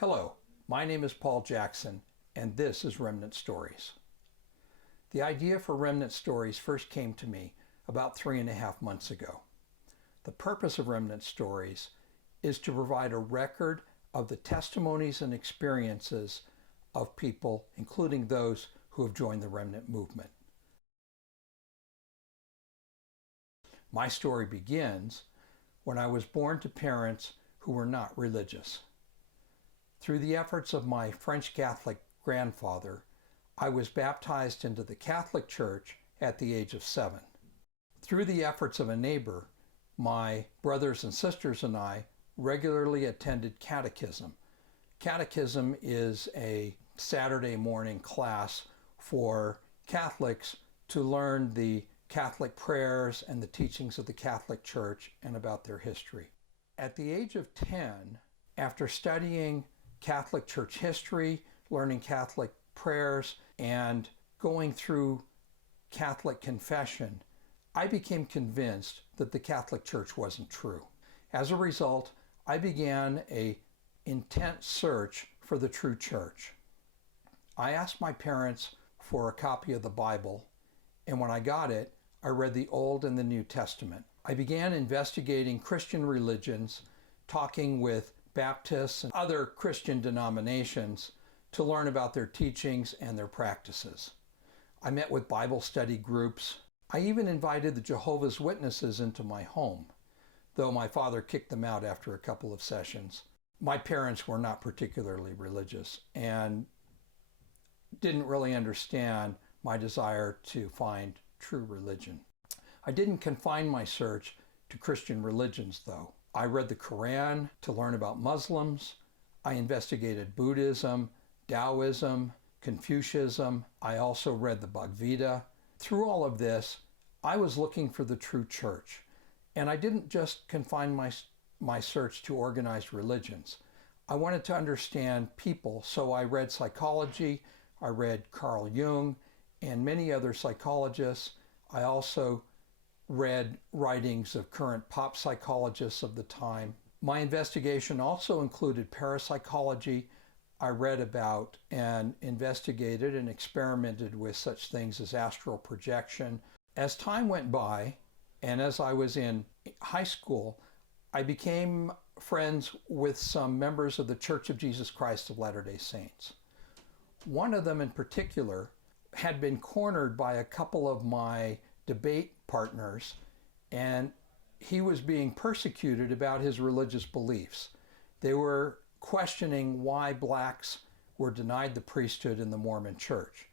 Hello, my name is Paul Jackson, and this is Remnant Stories. The idea for Remnant Stories first came to me about 3.5 months ago. The purpose of Remnant Stories is to provide a record of the testimonies and experiences of people, including those who have joined the Remnant Movement. My story begins when I was born to parents who were not religious. Through the efforts of my French Catholic grandfather, I was baptized into the Catholic Church at the age of 7. Through the efforts of a neighbor, my brothers and sisters and I regularly attended catechism. Catechism is a Saturday morning class for Catholics to learn the Catholic prayers and the teachings of the Catholic Church and about their history. At the age of 10, after studying Catholic Church history, learning Catholic prayers, and going through Catholic confession, I became convinced that the Catholic Church wasn't true. As a result, I began an intense search for the true church. I asked my parents for a copy of the Bible, and when I got it, I read the Old and the New Testament. I began investigating Christian religions, talking with Baptists and other Christian denominations to learn about their teachings and their practices. I met with Bible study groups. I even invited the Jehovah's Witnesses into my home, though my father kicked them out after a couple of sessions. My parents were not particularly religious and didn't really understand my desire to find true religion. I didn't confine my search to Christian religions, though. I read the Quran to learn about Muslims. I investigated Buddhism, Taoism, Confucianism. I also read the Bhagavad Gita. Through all of this, I was looking for the true church. And I didn't just confine my search to organized religions. I wanted to understand people, so I read psychology. I read Carl Jung and many other psychologists. I also read writings of current pop psychologists of the time. My investigation also included parapsychology. I read about and investigated and experimented with such things as astral projection. As time went by, and as I was in high school, I became friends with some members of the Church of Jesus Christ of Latter-day Saints. One of them in particular had been cornered by a couple of my debate partners, and he was being persecuted about his religious beliefs. They were questioning why blacks were denied the priesthood in the Mormon Church.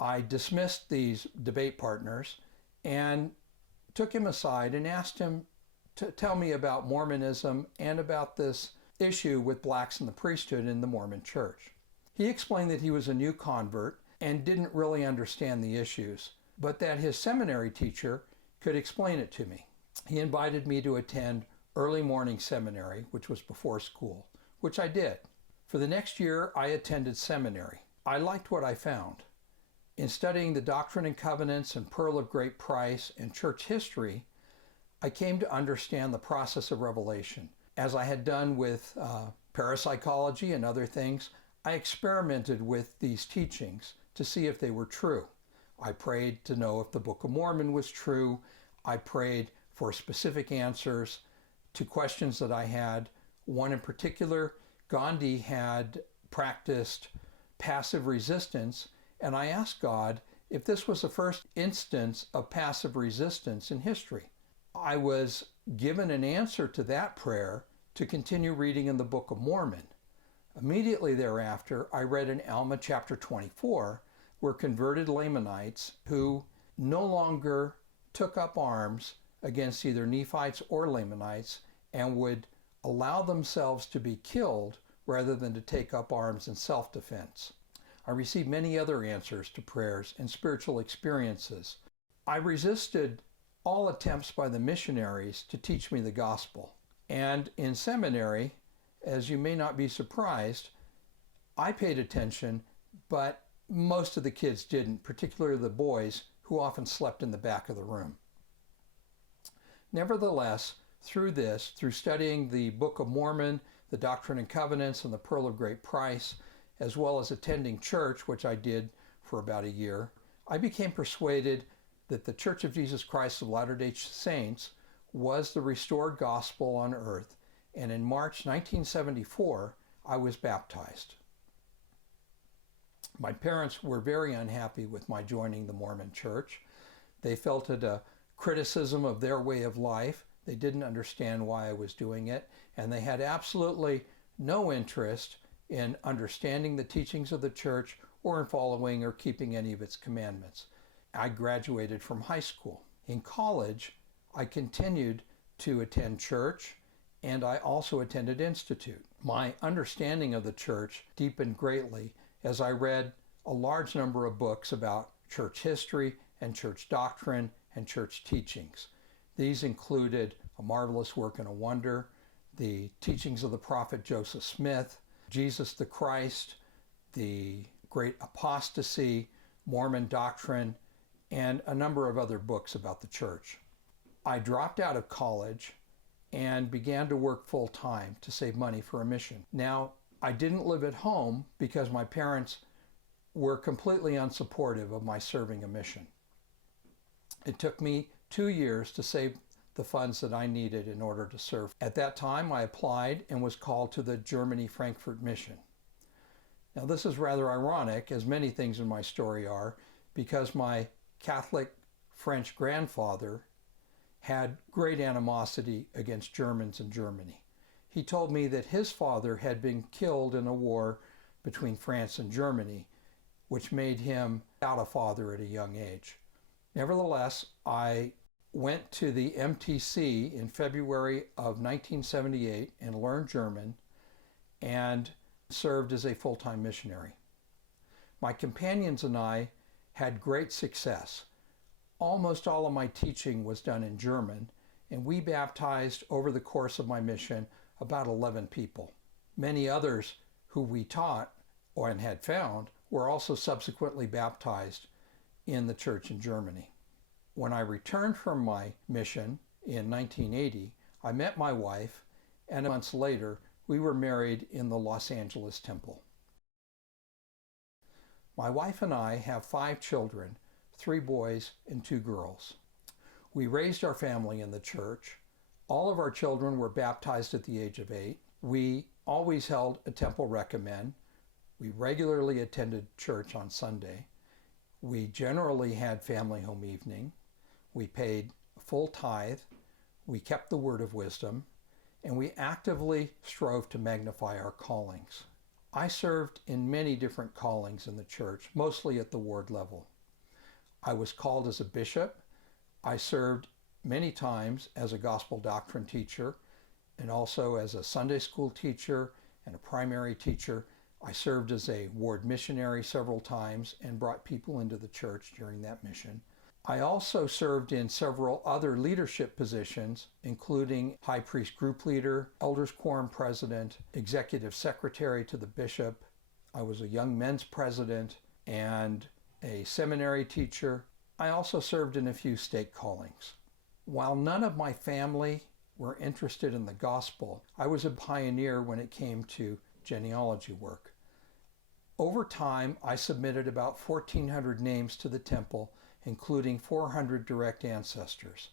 I dismissed these debate partners and took him aside and asked him to tell me about Mormonism and about this issue with blacks in the priesthood in the Mormon Church. He explained that he was a new convert and didn't really understand the issues, but that his seminary teacher could explain it to me. He invited me to attend early morning seminary, which was before school, which I did. For the next year, I attended seminary. I liked what I found. In studying the Doctrine and Covenants and Pearl of Great Price and church history, I came to understand the process of revelation. As I had done with parapsychology and other things, I experimented with these teachings to see if they were true. I prayed to know if the Book of Mormon was true. I prayed for specific answers to questions that I had. One in particular, Gandhi had practiced passive resistance, and I asked God if this was the first instance of passive resistance in history. I was given an answer to that prayer to continue reading in the Book of Mormon. Immediately thereafter, I read in Alma chapter 24, where converted Lamanites who no longer took up arms against either Nephites or Lamanites and would allow themselves to be killed rather than to take up arms in self-defense. I received many other answers to prayers and spiritual experiences. I resisted all attempts by the missionaries to teach me the gospel. And in seminary, as you may not be surprised, I paid attention, but most of the kids didn't, particularly the boys, who often slept in the back of the room. Nevertheless, Through studying the Book of Mormon, the Doctrine and Covenants, and the Pearl of Great Price, as well as attending church, which I did for about a year, I became persuaded that the Church of Jesus Christ of Latter-day Saints was the restored gospel on earth, and in March 1974, I was baptized. My parents were very unhappy with my joining the Mormon Church. They felt it a criticism of their way of life. They didn't understand why I was doing it, and they had absolutely no interest in understanding the teachings of the church or in following or keeping any of its commandments. I graduated from high school. In college, I continued to attend church, and I also attended Institute. My understanding of the church deepened greatly as I read a large number of books about church history and church doctrine and church teachings. These included A Marvelous Work and a Wonder, the teachings of the prophet Joseph Smith, Jesus the Christ, the Great Apostasy, Mormon Doctrine, and a number of other books about the church. I dropped out of college and began to work full-time to save money for a mission. Now, I didn't live at home because my parents were completely unsupportive of my serving a mission. It took me 2 years to save the funds that I needed in order to serve. At that time, I applied and was called to the Germany Frankfurt mission. Now, this is rather ironic, as many things in my story are, because my Catholic French grandfather had great animosity against Germans in Germany. He told me that his father had been killed in a war between France and Germany, which made him without a father at a young age. Nevertheless, I went to the MTC in February of 1978 and learned German and served as a full-time missionary. My companions and I had great success. Almost all of my teaching was done in German, and we baptized over the course of my mission about 11 people. Many others who we taught and had found were also subsequently baptized in the church in Germany. When I returned from my mission in 1980, I met my wife, and months later, we were married in the Los Angeles temple. My wife and I have 5 children, 3 boys and 2 girls. We raised our family in the church. All of our children were baptized at the age of 8. We always held a temple recommend. We regularly attended church on Sunday. We generally had family home evening. We paid full tithe. We kept the word of wisdom. And we actively strove to magnify our callings. I served in many different callings in the church, mostly at the ward level. I was called as a bishop. I served many times as a gospel doctrine teacher and also as a Sunday school teacher and a primary teacher. I served as a ward missionary several times and brought people into the church during that mission. I also served in several other leadership positions, including high priest group leader, elders quorum president, executive secretary to the bishop. I was a young men's president and a seminary teacher. I also served in a few stake callings. While none of my family were interested in the gospel, I was a pioneer when it came to genealogy work. Over time, I submitted about 1,400 names to the temple, including 400 direct ancestors.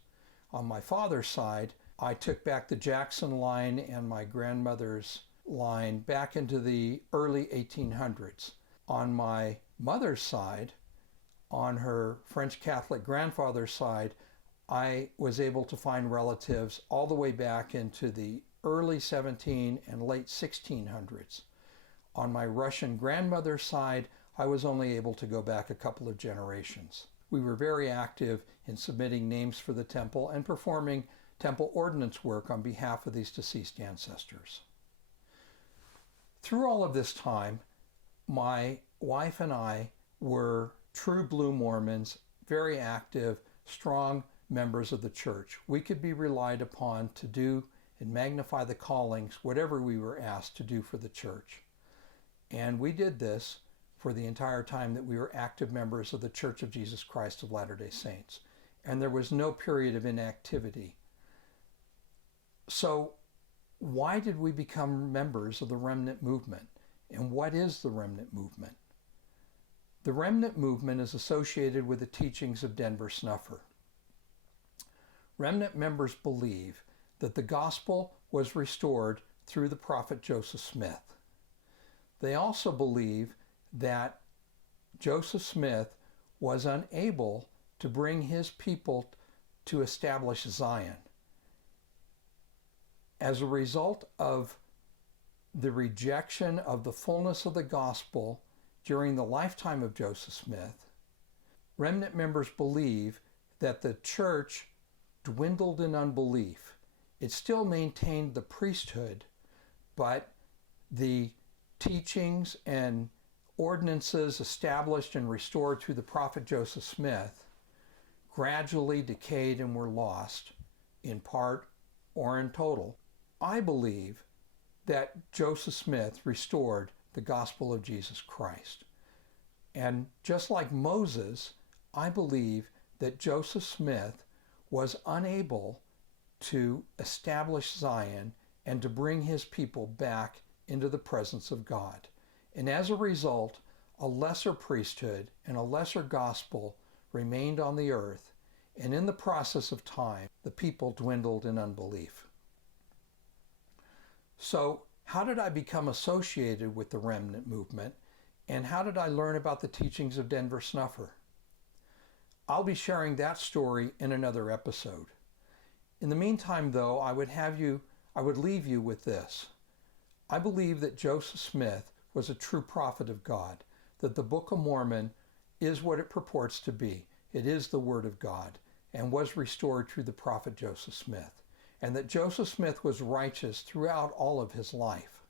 On my father's side, I took back the Jackson line and my grandmother's line back into the early 1800s. On my mother's side, on her French Catholic grandfather's side, I was able to find relatives all the way back into the early 17 and late 1600s. On my Russian grandmother's side, I was only able to go back a couple of generations. We were very active in submitting names for the temple and performing temple ordinance work on behalf of these deceased ancestors. Through all of this time, my wife and I were true blue Mormons, very active, strong members of the church. We could be relied upon to do and magnify the callings, whatever we were asked to do for the church. And we did this for the entire time that we were active members of the Church of Jesus Christ of Latter-day Saints. And there was no period of inactivity. So why did we become members of the Remnant Movement? And what is the Remnant Movement? The Remnant Movement is associated with the teachings of Denver Snuffer. Remnant members believe that the gospel was restored through the prophet Joseph Smith. They also believe that Joseph Smith was unable to bring his people to establish Zion. As a result of the rejection of the fullness of the gospel during the lifetime of Joseph Smith, Remnant members believe that the church dwindled in unbelief. It still maintained the priesthood, but the teachings and ordinances established and restored through the prophet Joseph Smith gradually decayed and were lost, in part or in total. I believe that Joseph Smith restored the gospel of Jesus Christ. And just like Moses, I believe that Joseph Smith was unable to establish Zion and to bring his people back into the presence of God. And as a result, a lesser priesthood and a lesser gospel remained on the earth, and in the process of time, the people dwindled in unbelief. So, how did I become associated with the Remnant Movement, and how did I learn about the teachings of Denver Snuffer? I'll be sharing that story in another episode. In the meantime, though, I would leave you with this. I believe that Joseph Smith was a true prophet of God, that the Book of Mormon is what it purports to be. It is the Word of God and was restored through the prophet Joseph Smith, and that Joseph Smith was righteous throughout all of his life.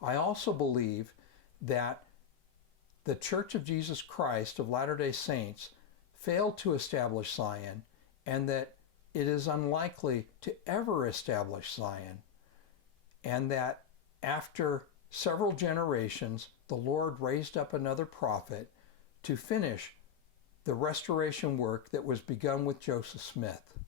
I also believe that the Church of Jesus Christ of Latter-day Saints failed to establish Zion, and that it is unlikely to ever establish Zion, and that after several generations, the Lord raised up another prophet to finish the restoration work that was begun with Joseph Smith,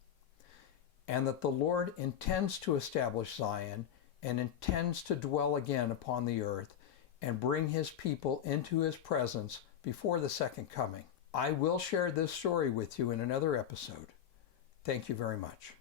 and that the Lord intends to establish Zion and intends to dwell again upon the earth and bring his people into his presence before the second coming. I will share this story with you in another episode. Thank you very much.